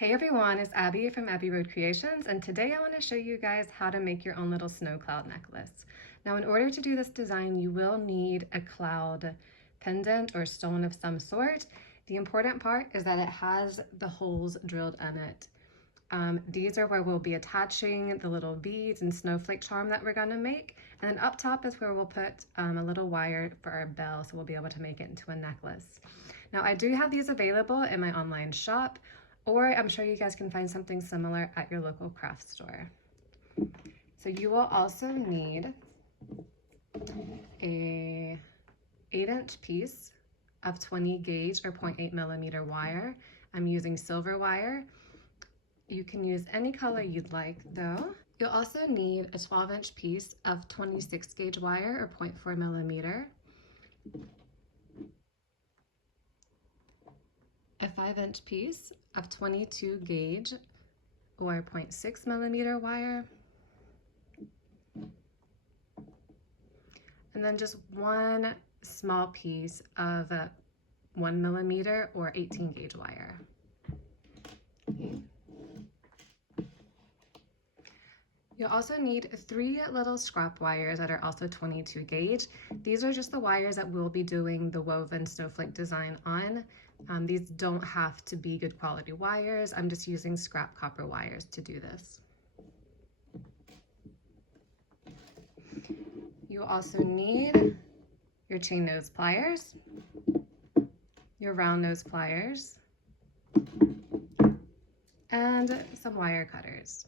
Hey everyone, it's Abby from Abbey Road Creations, and today I want to show you guys how to make your own little snow cloud necklace. Now, in order to do this design, you will need a cloud pendant or stone of some sort. The important part is that it has the holes drilled in it. These are where we'll be attaching the little beads and snowflake charm that we're going to make. And then up top is where we'll put a little wire for our bell, so we'll be able to make it into a necklace. Now, I do have these available in my online shop, or I'm sure you guys can find something similar at your local craft store. So you will also need a 8-inch piece of 20 gauge or 0.8 millimeter wire. I'm using silver wire. You can use any color you'd like though. You'll also need a 12-inch piece of 26 gauge wire or 0.4 millimeter. A 5-inch piece of 22 gauge or 0.6 millimeter wire. And then just one small piece of 1 millimeter or 18 gauge wire. Okay. You'll also need 3 little scrap wires that are also 22 gauge. These are just the wires that we'll be doing the woven snowflake design on. These don't have to be good quality wires. I'm just using scrap copper wires to do this. You'll also need your chain nose pliers, your round nose pliers, and some wire cutters.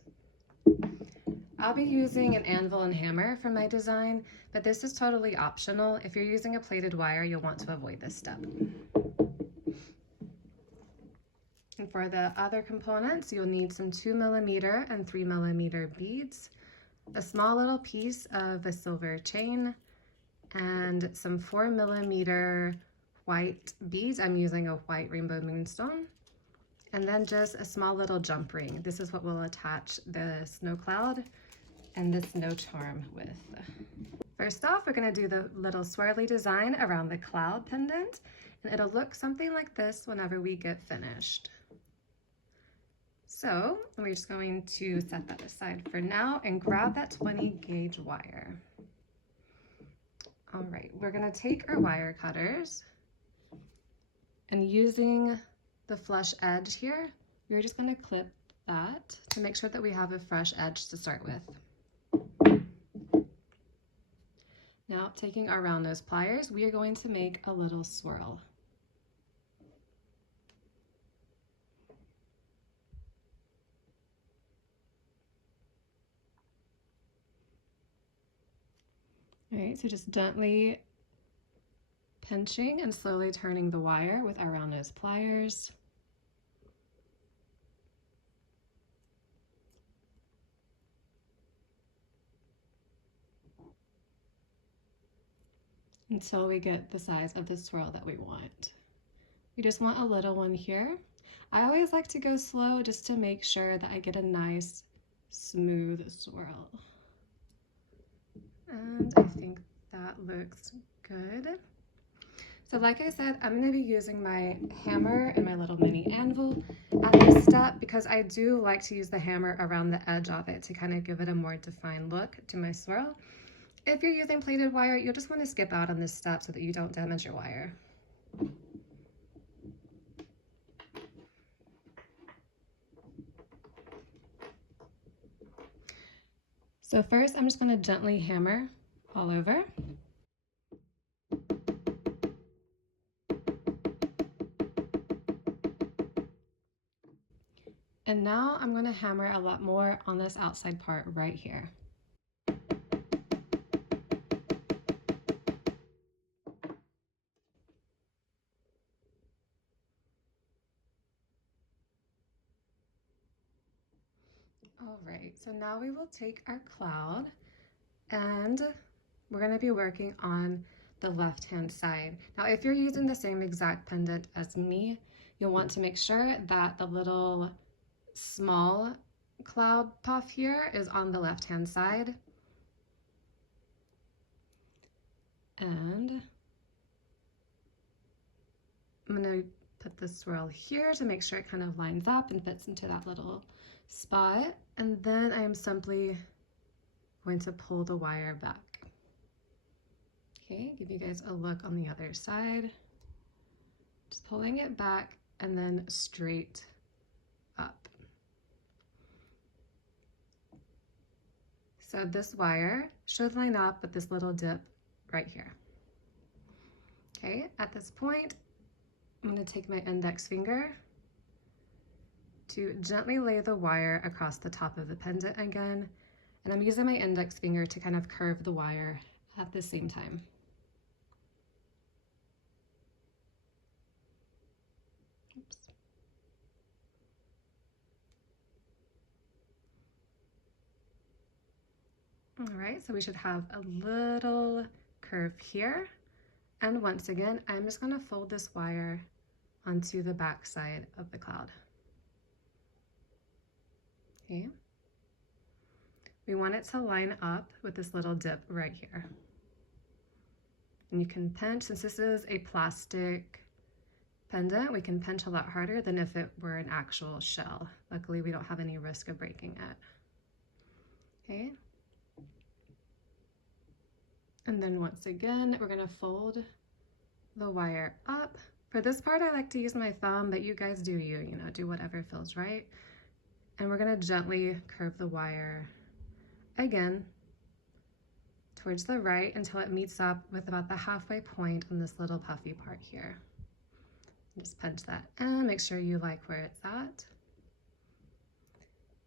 I'll be using an anvil and hammer for my design, but this is totally optional. If you're using a plated wire, you'll want to avoid this step. And for the other components, you'll need some 2 millimeter and 3 millimeter beads, a small little piece of a silver chain, and some 4 millimeter white beads. I'm using a white rainbow moonstone. And then just a small little jump ring. This is what we'll attach the snow cloud and the snow charm with. First off, we're going to do the little swirly design around the cloud pendant, and it'll look something like this whenever we get finished. So we're just going to set that aside for now and grab that 20 gauge wire. All right, we're going to take our wire cutters, and using the flush edge here, we're just going to clip that to make sure that we have a fresh edge to start with. Now, taking our round nose pliers, we are going to make a little swirl. All right, so just gently pinching and slowly turning the wire with our round nose pliers. Until we get the size of the swirl that we want. We just want a little one here. I always like to go slow just to make sure that I get a nice smooth swirl. And I think that looks good. So like I said, I'm going to be using my hammer and my little mini anvil at this step because I do like to use the hammer around the edge of it to kind of give it a more defined look to my swirl. If you're using plated wire, you'll just want to skip out on this step so that you don't damage your wire. So first, I'm just going to gently hammer all over. And now I'm going to hammer a lot more on this outside part right here. All right, so now we will take our cloud and we're going to be working on the left-hand side. Now, if you're using the same exact pendant as me, you'll want to make sure that the little small cloud puff here is on the left-hand side. And I'm going to put the swirl here to make sure it kind of lines up and fits into that little spot. And then I am simply going to pull the wire back. Okay, give you guys a look on the other side. Just pulling it back and then straight up. So this wire should line up with this little dip right here. Okay, at this point, I'm going to take my index finger to gently lay the wire across the top of the pendant again, and I'm using my index finger to kind of curve the wire at the same time. Oops. All right, so we should have a little curve here. And once again, I'm just going to fold this wire onto the back side of the cloud. Okay. We want it to line up with this little dip right here. And you can pinch, since this is a plastic pendant, we can pinch a lot harder than if it were an actual shell. Luckily, we don't have any risk of breaking it. Okay. And then once again, we're gonna fold the wire up. For this part, I like to use my thumb, but you guys do you know, do whatever feels right. And we're gonna gently curve the wire again towards the right until it meets up with about the halfway point on this little puffy part here. Just pinch that and make sure you like where it's at.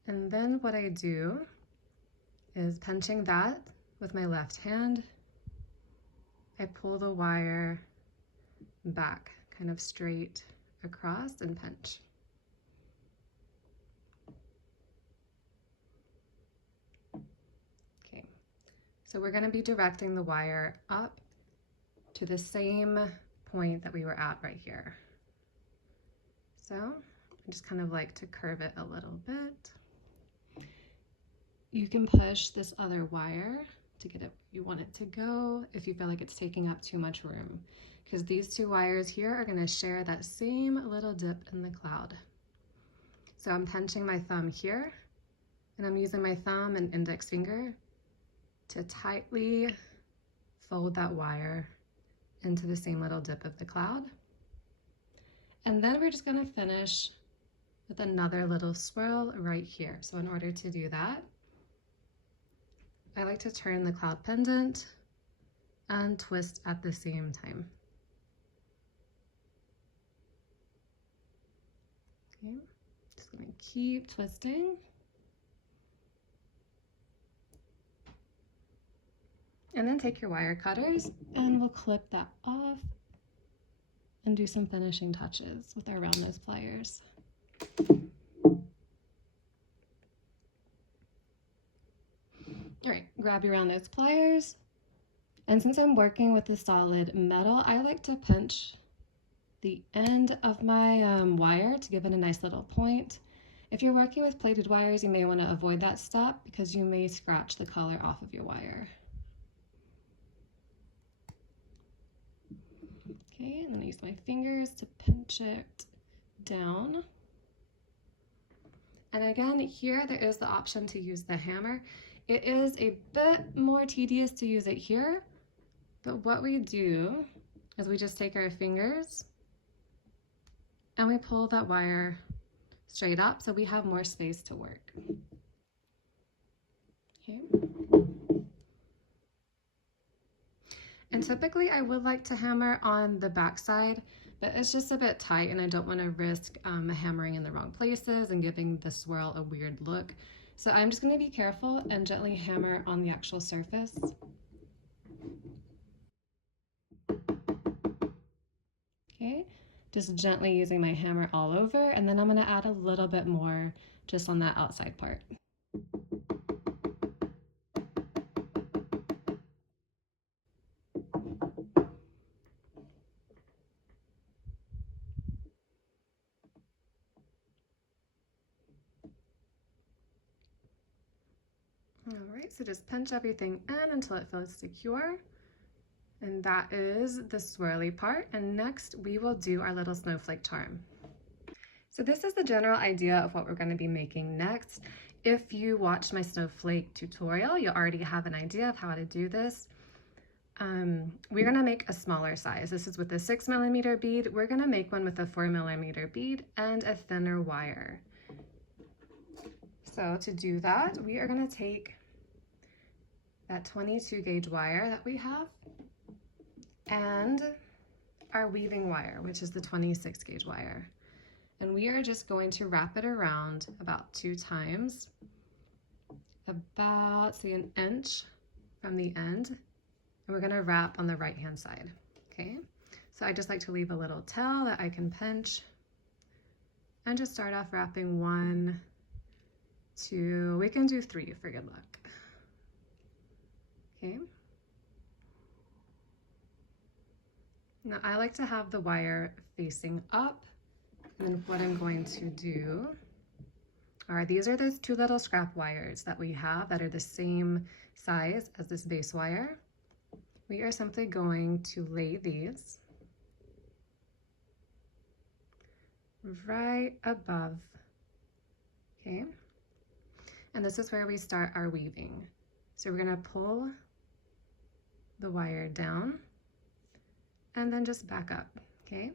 And then what I do is pinching that with my left hand, I pull the wire back, kind of straight across and pinch. Okay, so we're going to be directing the wire up to the same point that we were at right here. So I just kind of like to curve it a little bit. You can push this other wire to get it where you want it to go if you feel like it's taking up too much room, because these two wires here are going to share that same little dip in the cloud. So I'm pinching my thumb here, and I'm using my thumb and index finger to tightly fold that wire into the same little dip of the cloud. And then we're just going to finish with another little swirl right here. So in order to do that, I like to turn the cloud pendant and twist at the same time. Okay, just gonna keep twisting. And then take your wire cutters and we'll clip that off and do some finishing touches with our round nose pliers. All right, grab your round nose pliers. And since I'm working with the solid metal, I like to pinch the end of my wire to give it a nice little point. If you're working with plated wires, you may want to avoid that step because you may scratch the color off of your wire. Okay, and then I use my fingers to pinch it down. And again, here there is the option to use the hammer. It is a bit more tedious to use it here, but what we do is we just take our fingers and we pull that wire straight up so we have more space to work. Okay. And typically I would like to hammer on the back side, but it's just a bit tight and I don't want to risk hammering in the wrong places and giving the swirl a weird look. So I'm just going to be careful and gently hammer on the actual surface. Okay, just gently using my hammer all over, and then I'm going to add a little bit more just on that outside part. All right, so just pinch everything in until it feels secure. And that is the swirly part. And next we will do our little snowflake charm. So this is the general idea of what we're going to be making next. If you watched my snowflake tutorial, you already have an idea of how to do this. We're going to make a smaller size. This is with a 6mm bead. We're going to make one with a 4mm bead and a thinner wire. So to do that, we are going to take that 22 gauge wire that we have and our weaving wire, which is the 26 gauge wire. And we are just going to wrap it around about 2 times, about, say, an inch from the end. And we're going to wrap on the right hand side. Okay, so I just like to leave a little tail that I can pinch and just start off wrapping 1, 2, we can do 3 for good luck. Okay. Now I like to have the wire facing up, and then what I'm going to do are, these are those 2 little scrap wires that we have that are the same size as this base wire. We are simply going to lay these right above, okay? And this is where we start our weaving. So we're gonna pull the wire down and then just back up, okay?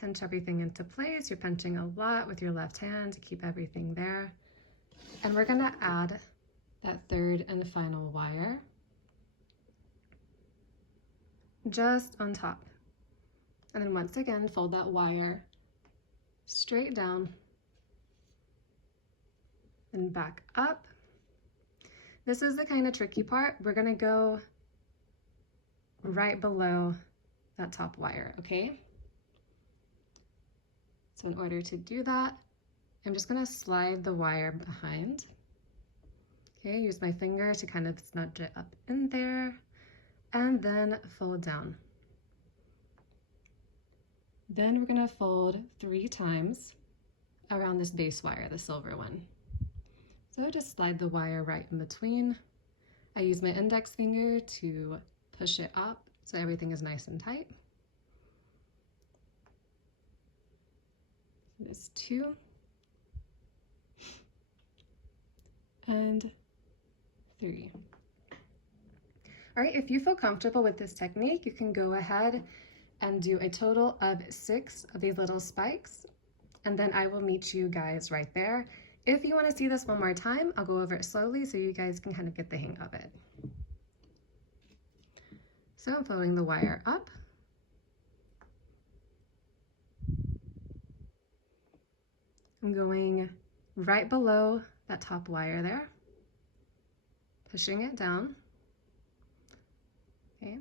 Pinch everything into place. You're pinching a lot with your left hand to keep everything there. And we're gonna add that 3rd and final wire just on top. And then once again, fold that wire straight down and back up. This is the kind of tricky part. We're gonna go right below that top wire, okay? So in order to do that, I'm just gonna slide the wire behind. Okay, use my finger to kind of smudge it up in there, and then fold down. Then we're gonna fold 3 times around this base wire, the silver one. So just slide the wire right in between. I use my index finger to push it up so everything is nice and tight. There's 2 and 3. All right, if you feel comfortable with this technique, you can go ahead and do a total of 6 of these little spikes, and then I will meet you guys right there. If you want to see this one more time, I'll go over it slowly so you guys can kind of get the hang of it. So I'm folding the wire up. I'm going right below that top wire there, pushing it down. Okay.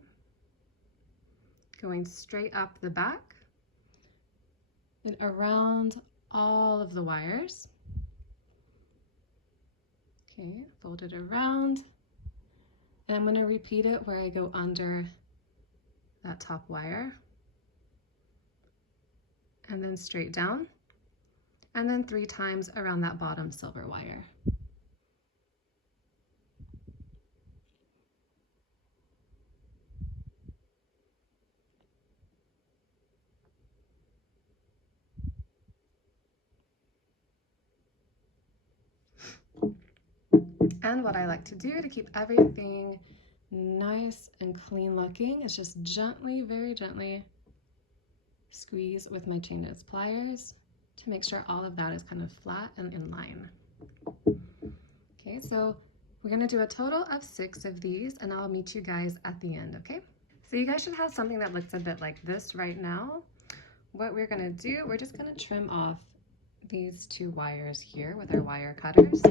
Going straight up the back and around all of the wires. Okay, fold it around. And I'm going to repeat it where I go under that top wire. And then straight down. And then 3 times around that bottom silver wire. And what I like to do to keep everything nice and clean looking is just gently, very gently squeeze with my chain nose pliers to make sure all of that is kind of flat and in line. Okay, so we're gonna do a total of 6 of these, and I'll meet you guys at the end, okay? So you guys should have something that looks a bit like this right now. What we're gonna do, we're just gonna trim off these 2 wires here with our wire cutters.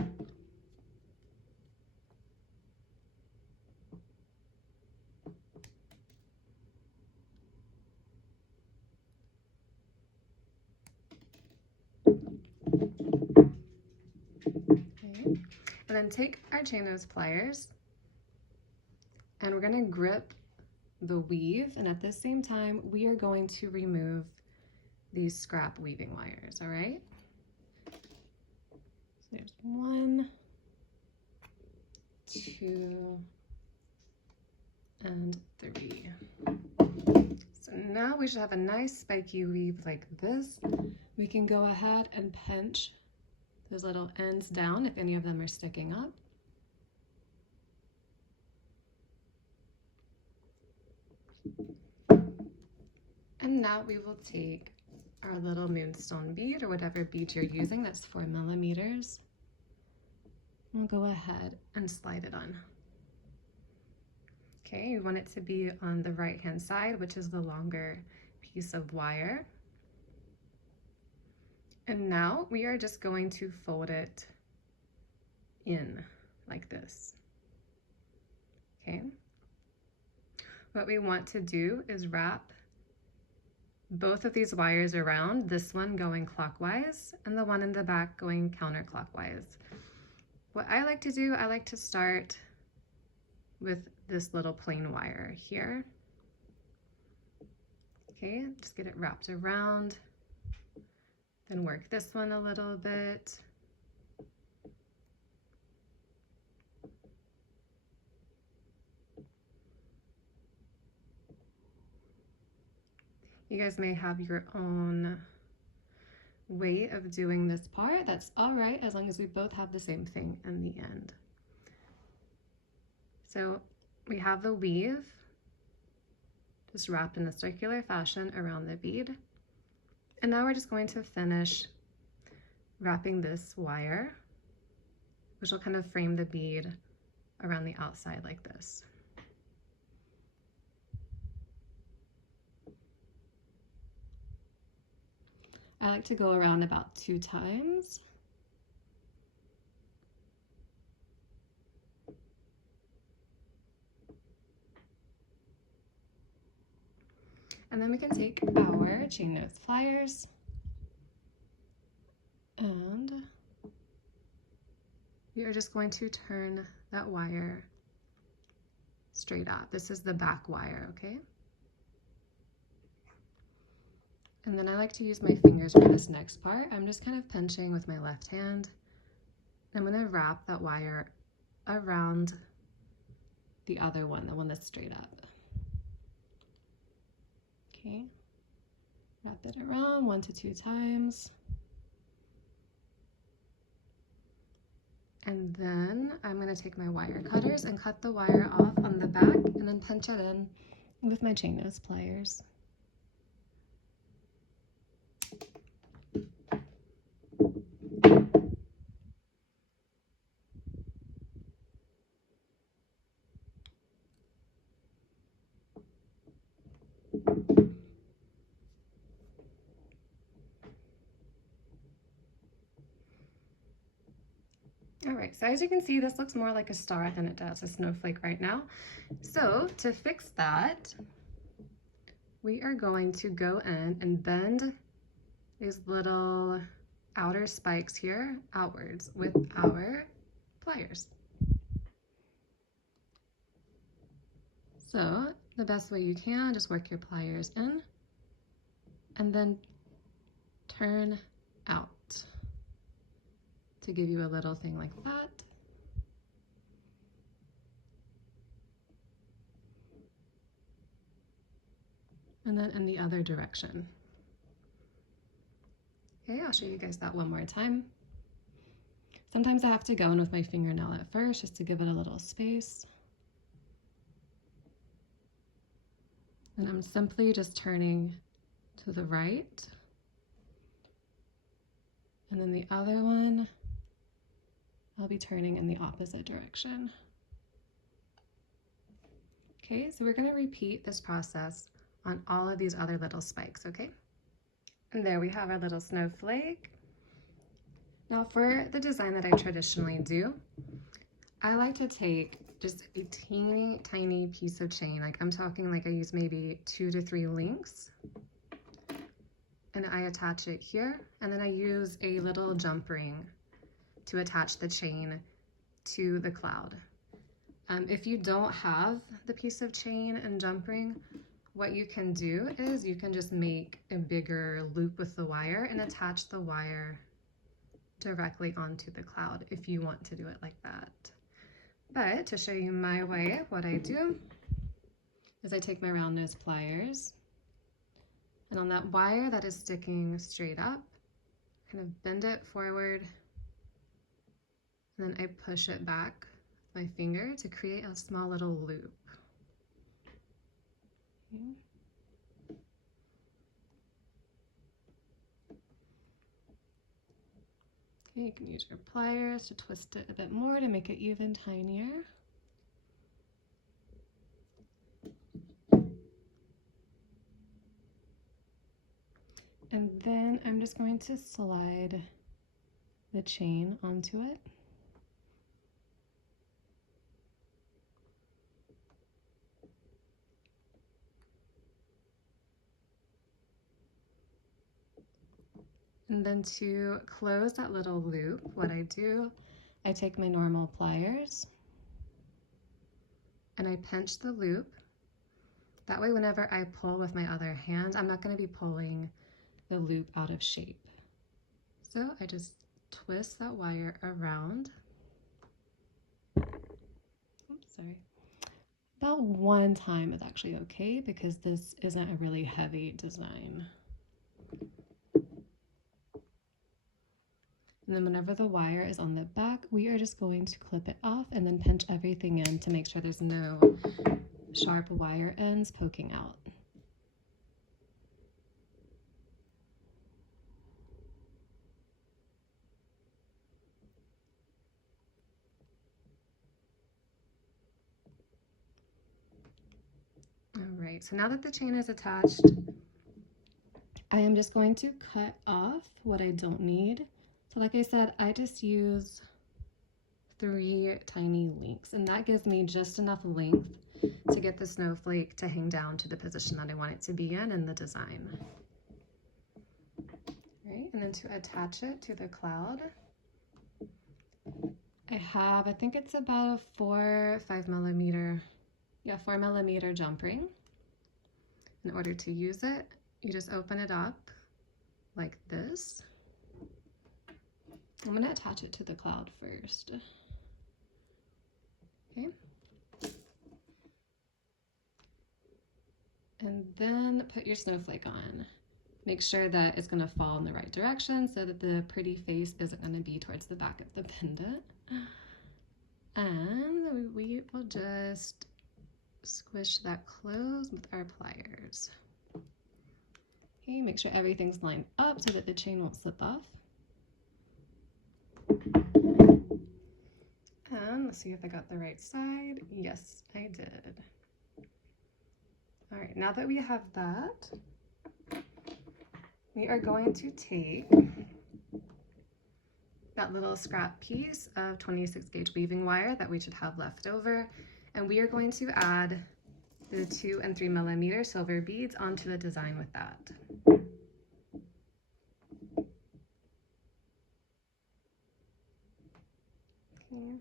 And then take our chain nose pliers and we're going to grip the weave, and at the same time we are going to remove these scrap weaving wires. All right, so there's 1, 2, and 3. now we should have a nice spiky weave like this. We can go ahead and pinch those little ends down if any of them are sticking up. And now we will take our little moonstone bead, or whatever bead you're using, that's 4 millimeters. We'll go ahead and slide it on. Okay, you want it to be on the right hand side, which is the longer piece of wire. And now we are just going to fold it in like this. Okay. What we want to do is wrap both of these wires around, this one going clockwise and the one in the back going counterclockwise. What I like to do, I like to start with this little plain wire here. Okay, just get it wrapped around, then work this one a little bit. You guys may have your own way of doing this part. That's all right, as long as we both have the same thing in the end. So we have the weave just wrapped in a circular fashion around the bead. And now we're just going to finish wrapping this wire, which will kind of frame the bead around the outside like this. I like to go around about 2 times. And then we can take our chain nose pliers and we are just going to turn that wire straight up. This is the back wire, okay? And then I like to use my fingers for this next part. I'm just kind of pinching with my left hand. I'm going to wrap that wire around the other one, the one that's straight up. Okay, wrap it around 1 to 2 times. And then I'm going to take my wire cutters and cut the wire off on the back and then punch it in with my chain nose pliers. All right, so as you can see, this looks more like a star than it does a snowflake right now. So to fix that, we are going to go in and bend these little outer spikes here outwards with our pliers. So the best way you can, just work your pliers in and then turn out to give you a little thing like that. And then in the other direction. Okay, I'll show you guys that one more time. Sometimes I have to go in with my fingernail at first just to give it a little space. And I'm simply just turning to the right. And then the other one, I'll be turning in the opposite direction. Okay, so we're going to repeat this process on all of these other little spikes, okay? And there we have our little snowflake. Now for the design that I traditionally do, I like to take just a teeny tiny piece of chain. Like I'm talking like I use maybe 2 to 3 links. And I attach it here. And then I use a little jump ring to attach the chain to the cloud. If you don't have the piece of chain and jump ring, what you can do is you can just make a bigger loop with the wire and attach the wire directly onto the cloud if you want to do it like that. But to show you my way, what I do is I take my round nose pliers And on that wire that is sticking straight up, kind of bend it forward, and then I push it back with my finger to create a small little loop. Okay. Okay, you can use your pliers to twist it a bit more to make it even tinier. And then I'm just going to slide the chain onto it. And then to close that little loop, what I do, I take my normal pliers and I pinch the loop. That way, whenever I pull with my other hand, I'm not going to be pulling the loop out of shape. So I just twist that wire around. Oops, sorry. About one time is actually okay because this isn't a really heavy design. And then whenever the wire is on the back, we are just going to clip it off and then pinch everything in to make sure there's no sharp wire ends poking out. All right, so now that the chain is attached, I am just going to cut off what I don't need. So like I said, I just use 3 tiny links, and that gives me just enough length to get the snowflake to hang down to the position that I want it to be in the design. Right, and then to attach it to the cloud, I think it's about a 4 millimeter jump ring. In order to use it, you just open it up like this. I'm going to attach it to the cloud first. Okay. And then put your snowflake on. Make sure that it's going to fall in the right direction so that the pretty face isn't going to be towards the back of the pendant. And we will just squish that closed with our pliers. Okay, make sure everything's lined up so that the chain won't slip off. And let's see if I got the right side. Yes, I did. All right, now that we have that, we are going to take that little scrap piece of 26 gauge weaving wire that we should have left over, and we are going to add the 2 and 3 millimeter silver beads onto the design with that. Okay.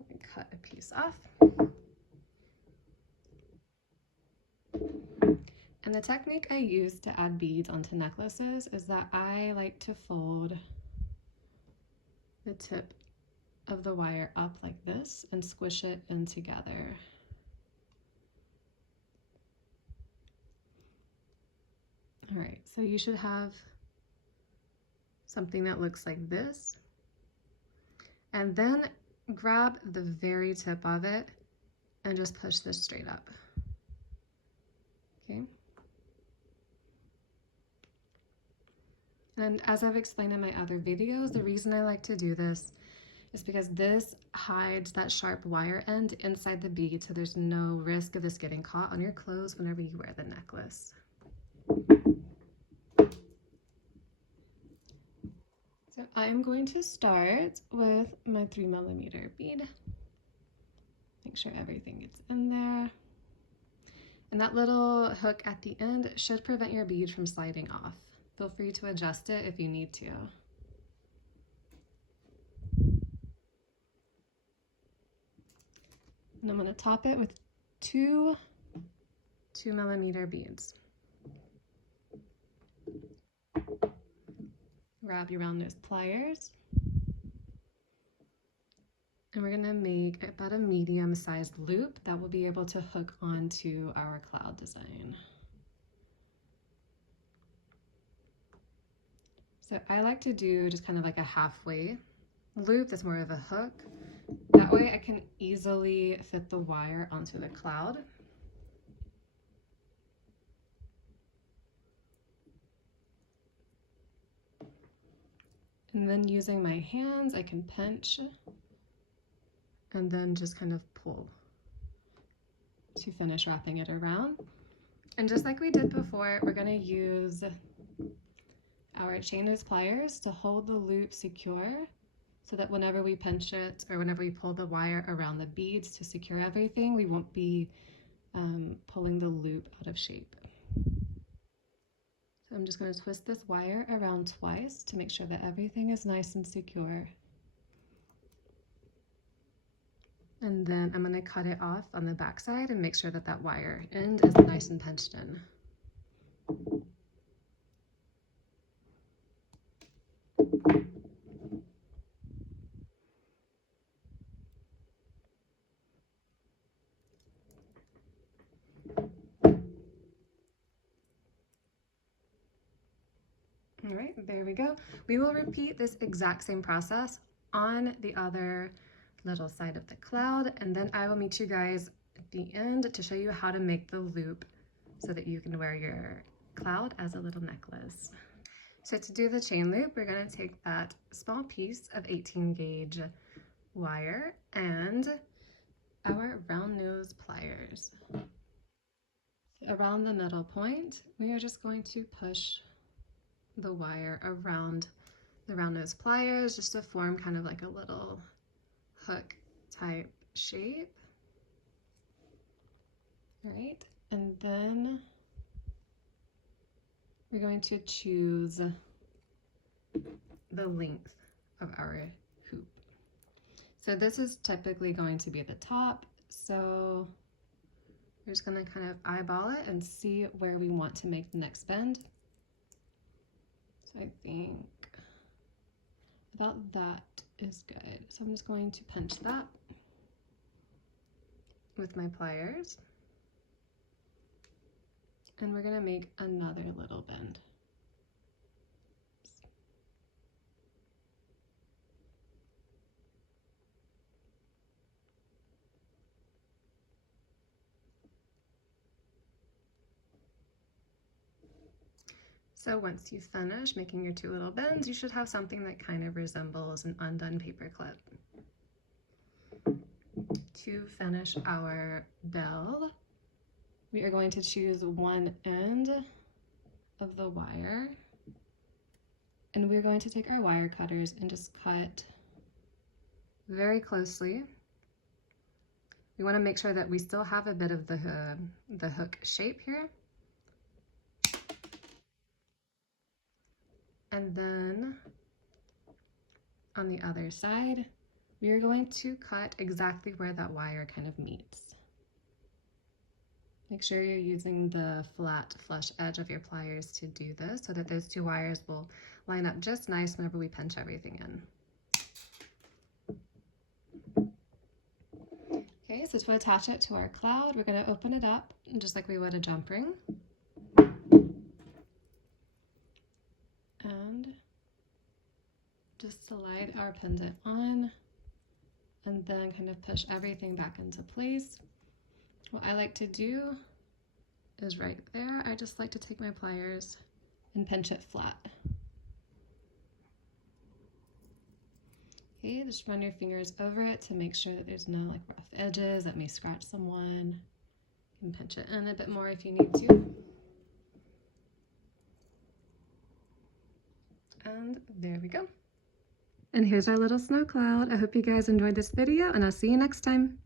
Let me cut a piece off. And the technique I use to add beads onto necklaces is that I like to fold the tip of the wire up like this and squish it in together. All right, so you should have something that looks like this. And then grab the very tip of it and just push this straight up. Okay. And as I've explained in my other videos, the reason I like to do this is because this hides that sharp wire end inside the bead, so there's no risk of this getting caught on your clothes whenever you wear the necklace. So I'm going to start with my 3 millimeter bead. Make sure everything gets in there. And that little hook at the end should prevent your bead from sliding off. Feel free to adjust it if you need to. And I'm going to top it with 2 2 millimeter beads. Grab your round nose pliers. And we're going to make about a medium-sized loop that will be able to hook onto our cloud design. So I like to do just kind of like a halfway loop that's more of a hook. That way I can easily fit the wire onto the cloud. And then using my hands, I can pinch and then just kind of pull to finish wrapping it around. And just like we did before, we're going to use our chainless pliers to hold the loop secure so that whenever we pinch it or whenever we pull the wire around the beads to secure everything, we won't be pulling the loop out of shape. So I'm just going to twist this wire around twice to make sure that everything is nice and secure. And then I'm going to cut it off on the back side and make sure that that wire end is nice and pinched in. All right, there we go. We will repeat this exact same process on the other little side of the cloud, and then I will meet you guys at the end to show you how to make the loop so that you can wear your cloud as a little necklace. So to do the chain loop, we're going to take that small piece of 18 gauge wire and our round nose pliers. Around the middle point, we are just going to push the wire around the round nose pliers just to form kind of like a little hook type shape. All right, and then we're going to choose the length of our hoop. So this is typically going to be the top, so we're just going to kind of eyeball it and see where we want to make the next bend. So I think about that is good. So I'm just going to pinch that with my pliers. And we're going to make another little bend. So once you finish making your two little bends, you should have something that kind of resembles an undone paper clip. To finish our bell, we are going to choose one end of the wire, and we're going to take our wire cutters and just cut very closely. We want to make sure that we still have a bit of the hook shape here. And then on the other side, we are going to cut exactly where that wire kind of meets. Make sure you're using the flat flush edge of your pliers to do this so that those two wires will line up just nice whenever we pinch everything in. Okay, so to attach it to our cloud, we're going to open it up just like we would a jump ring. And just slide our pendant on and then kind of push everything back into place. What I like to do is right there, I just like to take my pliers and pinch it flat. Okay, just run your fingers over it to make sure that there's no like rough edges that may scratch someone. You can pinch it in a bit more if you need to. And there we go. And here's our little snow cloud. I hope you guys enjoyed this video, and I'll see you next time.